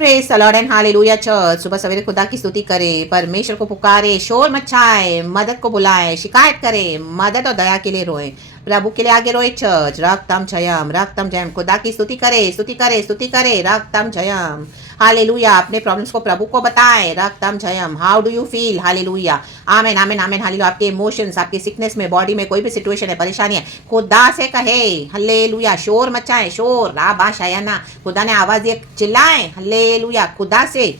Praise the Lord and hallelujah church. सुबह सवेरे खुदा की स्तुति करे, परमेश्वर को पुकारे, शोर मचाए, मदद को बुलाए, शिकायत करे, मदद और दया के लिए रोए, प्रभु के लिए आगे रोए चर्च। रक्तम जयम। खुदा की स्तुति करे, स्तुति करे, स्तुति करे, रक्तम जयम। हालेलुया। अपने प्रॉब्लम्स को प्रभु को बताएं, रक्तम जयम। How do you feel? Hallelujah. Amen amen amen hallelujah. आपके इमोशंस, आपकी सिकनेस में, बॉडी में कोई भी सिचुएशन है, परेशानी है, खुदा से कहे हालेलुया। शोर मचाएं, शोर राबा शायाना, खुदा ने आवाज दिए, चिल्लाएं हालेलुया खुदा से।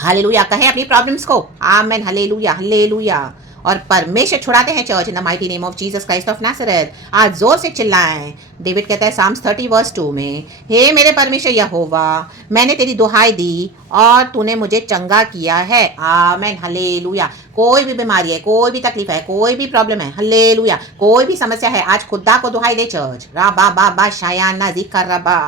हालेलुया कहे अपनी प्रॉब्लम्स को। Amen hallelujah hallelujah. और परमेश्वर छुड़ाते हैं church in the mighty name of Jesus Christ of Nazareth. आज जोर से चिल्लाएं। डेविड कहता है साम्स 30 वर्स 2 में, हे मेरे परमेश्वर यहोवा, मैंने तेरी दुहाई दी और तूने मुझे चंगा किया है। Amen hallelujah. कोई भी बीमारी है, कोई भी तकलीफ है, कोई भी प्रॉब्लम है, हालेलुया, कोई भी समस्या है, आज खुदा को दुहाई दे चर्च। राबा बाबा शायाना जिकर रबा।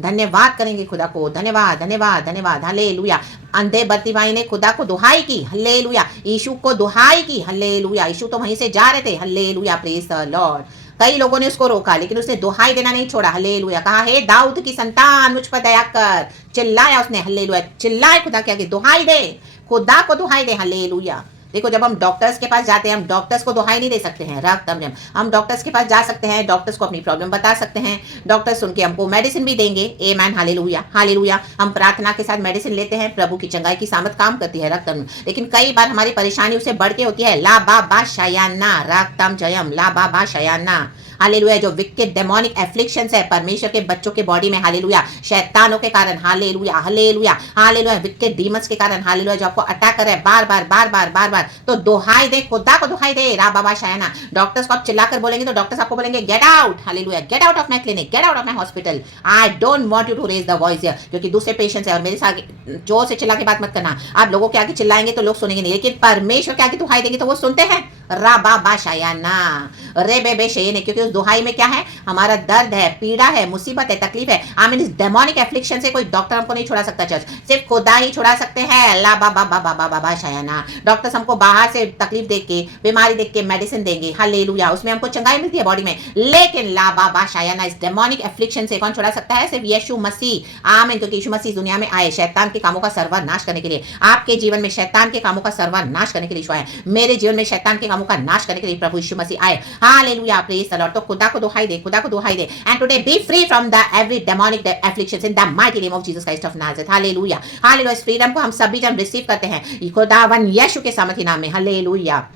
धन्यवाद करेंगे खुदा को। धन्यवाद धन्यवाद धन्यवाद हालेलुया। अंधे बर्तिमाई ने खुदा को दुहाई की, हालेलुया। यीशु को दुहाई की, हालेलुया। यीशु तो वहीं से जा रहे थे, हालेलुया प्रेज द लॉर्ड। कई लोगों ने उसको रोका, लेकिन उसने दुहाई देना नहीं छोड़ा, हालेलुया। कहा हे दाऊद की संतान मुझ पर दया कर। चिल्लाया उसने, हालेलुया। चिल्लाए खुदा के आगे, दुहाई दे, खुदा को दुहाई दे, हालेलुया। देखो जब हम डॉक्टर्स के पास जाते हैं, हम डॉक्टर्स को दुहाई नहीं दे सकते हैं, रक्तम जयम। हम डॉक्टर्स के पास जा सकते हैं, डॉक्टर्स को अपनी प्रॉब्लम बता सकते हैं, डॉक्टर्स सुन के हमको मेडिसिन भी देंगे। आमेन हालेलुया हालेलुया। हम प्रार्थना के साथ मेडिसिन लेते हैं, प्रभु की चंगाई की सामत काम करती है, रक्तम। लेकिन कई बार हमारी परेशानी उससे बढ़ के होती है, ला बा शयाना, रक्तम जयम, ला बा शयाना हालेलुया। जो विकेट डेमोनिक एफ्लिक्शंस है परमेश्वर के बच्चों के बॉडी में, हालेलुया, शैतानों के कारण, hallelujah hallelujah hallelujah, wicket demons के कारण, हालेलुया, जो आपको अटैक कर रहे हैं बार बार बार बार बार बार, तो दुहाई दे, खुदा को दुहाई दे, रा बाबा शायना। डॉक्टर्स को आप चिल्लाकर बोलेंगे तो डॉक्टर्स आपको बोलेंगे get out, hallelujah, get out of my clinic, get out of my hospital. I don't want you to raise the voice here, क्योंकि दूसरे पेशेंट्स है और मेरे साथ जोर से चिल्ला के बात मत करना। आप लोगों के आगे चिल्लाएंगे तो लोग सुनेंगे नहीं, लेकिन परमेश्वर के आगे दुहाई देंगे तो वो सुनते हैं, रा बाबा शायाना रे बे शे, क्योंकि उस दुहाई में क्या है, हमारा दर्द है, पीड़ा है, मुसीबत है, तकलीफ है। आमीन। इस डेमोनिक एफ्लिक्शन से कोई डॉक्टर हमको नहीं छुड़ा सकता चर्च, सिर्फ खुदा ही छुड़ा सकते हैं, ला बाबा बाबा बाबा बाबा शायाना। डॉक्टर्स हमको बाहर से तकलीफ देख के, बीमारी देख के मेडिसिन देंगे, हालेलुया, उसमें हमको चंगाई मिलती है बॉडी में, लेकिन ला बाबा शायाना इस डेमोनिक एफ्लिक्शन से कौन छुड़ा सकता है? सिर्फ यीशु मसीह। आमीन। क्योंकि यीशु मसीह दुनिया में आए शैतान के कामों का सर्वनाश करने के लिए। आपके जीवन में शैतान के कामों का सर्वनाश करने के लिए यीशु आए, मेरे जीवन में शैतान के कामों का नाश करने के लिए प्रभु यीशु मसीह आए, हालेलुया प्रेज द लॉर्ड। तो खुदा को दुहाई दे, खुदा को दुहाई दे। And today be free from the every demonic afflictions in the mighty name of Jesus Christ of Nazareth, hallelujah hallelujah. इस फ्रीडम को हम सभी जब रिसीव करते हैं खुदावन यीशु के सामर्थी नाम में, हालेलुया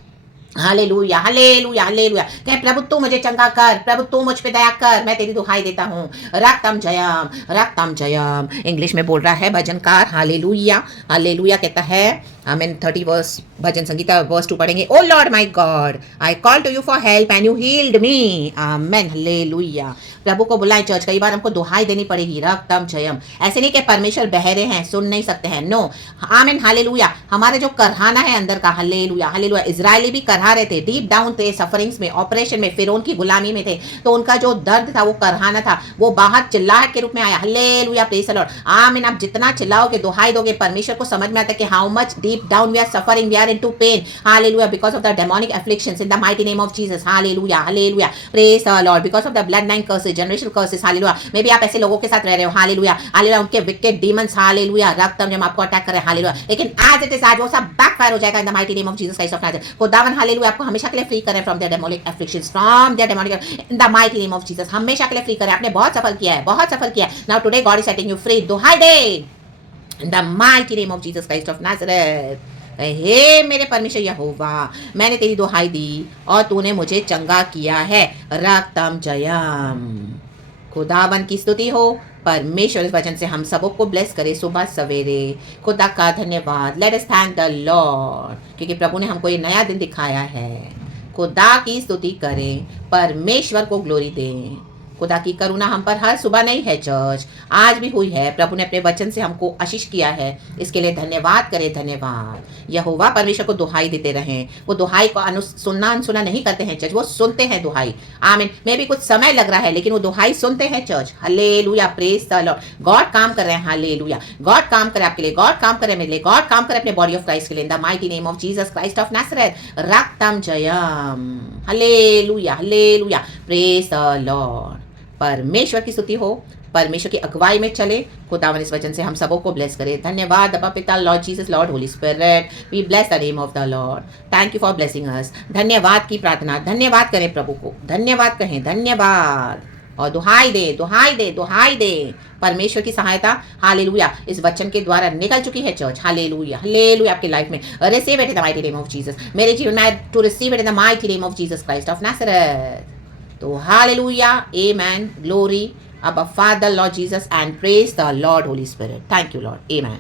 हालेलुया हालेलुया हालेलुया। कहे प्रभु तू मुझे चंगा कर, प्रभु तू मुझ पे दया कर, मैं तेरी दुहाई देता हूँ, रक्तम जयम रक्तम जयम। इंग्लिश में बोल रहा है भजनकार, हालेलुया हालेलुया कहता है। आमीन। 30 वर्स भजन संगीता वर्स 2 पढ़ेंगे। O Lord my God, I call to you for help and you healed me. Amen hallelujah. प्रभु को बुलाएं चर्च। कई बार हमको दुहाई देनी पड़ेगी, रक्तम जयम। ऐसे नहीं कि परमेश्वर बहरे हैं, सुन नहीं सकते हैं, नो। आमीन हालेलुया। हमारे जो करहाना है अंदर का, हालेलुया हालेलुया। इजरायली भी करहा रहे थे, डीप डाउन थे, सफरिंग्स में, ऑपरेशन में, फिरौन की गुलामी में थे, तो उनका जो दर्द था, वो करहाना था, वो बाहर चिल्लाहट के रूप में आया, हालेलुया प्रेज द लॉर्ड। आमीन। आप जितना चिल्लाओगे, दुहाई दोगे, परमेश्वर को समझ में आता है कि how much deep down we are suffering, we are into pain, hallelujah, because of the demonic afflictions in the mighty name of Jesus, hallelujah hallelujah praise the Lord, because of the bloodline curses, generational curses, hallelujah। maybe आप ऐसे लोगों के साथ रह रहे हो, hallelujah hallelujah, उनके wicked demons, hallelujah, रक्तम जब आपको अटैक कर रहे हैं, hallelujah, लेकिन as it is, आज वो सब backfire हो जाएगा in the mighty name of Jesus Christ of Nazareth। खुदावन hallelujah आपको हमेशा के लिए फ्री करें from their demonic afflictions, from their demonic, in the mighty name of Jesus, हमेशा के लिए फ्री करें। आपने बहुत सफल किया है, बहुत सफल किया है। now today God is setting you free, दुहाई दे in the mighty name of Jesus Christ of Nazareth। हे मेरे परमेश्वर यहोवा, मैंने तेरी दुहाई दी और तूने मुझे चंगा किया है, रक्तम जयम। खुदावन की स्तुति हो। परमेश्वर इस वचन से हम सबों को ब्लेस करे सुबह सवेरे। खुदा का धन्यवाद। Let us thank the Lord, क्योंकि प्रभु ने हमको ये नया दिन दिखाया है। खुदा की स्तुति करें, परमेश्वर को ग्लोरी दें। खुदा की करुणा हम पर हर सुबह नहीं है चर्च, आज भी हुई है। प्रभु ने अपने वचन से हमको आशीष किया है, इसके लिए धन्यवाद करें, धन्यवाद। यहोवा परमेश्वर को दुहाई देते रहें। वो दुहाई को सुनना अनसुना नहीं करते हैं चर्च, वो सुनते हैं दुहाई। आमीन। में भी कुछ समय लग रहा है, लेकिन वो दुहाई सुनते हैं church, hallelujah praise the Lord. God काम कर रहे हैं, हालेलुया। गॉड काम करे आपके लिए, गॉड काम करे मेरे लिए, गॉड काम करे अपने बॉडी ऑफ क्राइस्ट के लिए, in the mighty name of Jesus Christ of Nazareth, रक्तम जयम, hallelujah hallelujah praise the Lord. परमेश्वर की स्तुति हो, परमेश्वर की अगुवाई में चले। खुदावन इस वचन से हम सबों को ब्लेस करे। धन्यवाद अब्बा पिता, Lord Jesus, Lord Holy Spirit, we bless the name of the Lord. Thank you for blessing us. धन्यवाद की प्रार्थना, धन्यवाद करें प्रभु को, धन्यवाद कहें, धन्यवाद और दुहाई दे, दुहाई दे, दुहाई दे। परमेश्वर की सहायता हालेलुया इस वचन के द्वारा निकल चुकी है चर्च। हालेलुया, हालेलुया आपकी लाइफ में। Receive it in the mighty name of Jesus. मेरे जीवन में to receive it in the mighty name of Jesus Christ of Nazareth. तो हालेलुया, आमेन, ग्लोरी अब Father Lord Jesus and praise the Lord Holy Spirit. Thank you Lord, amen.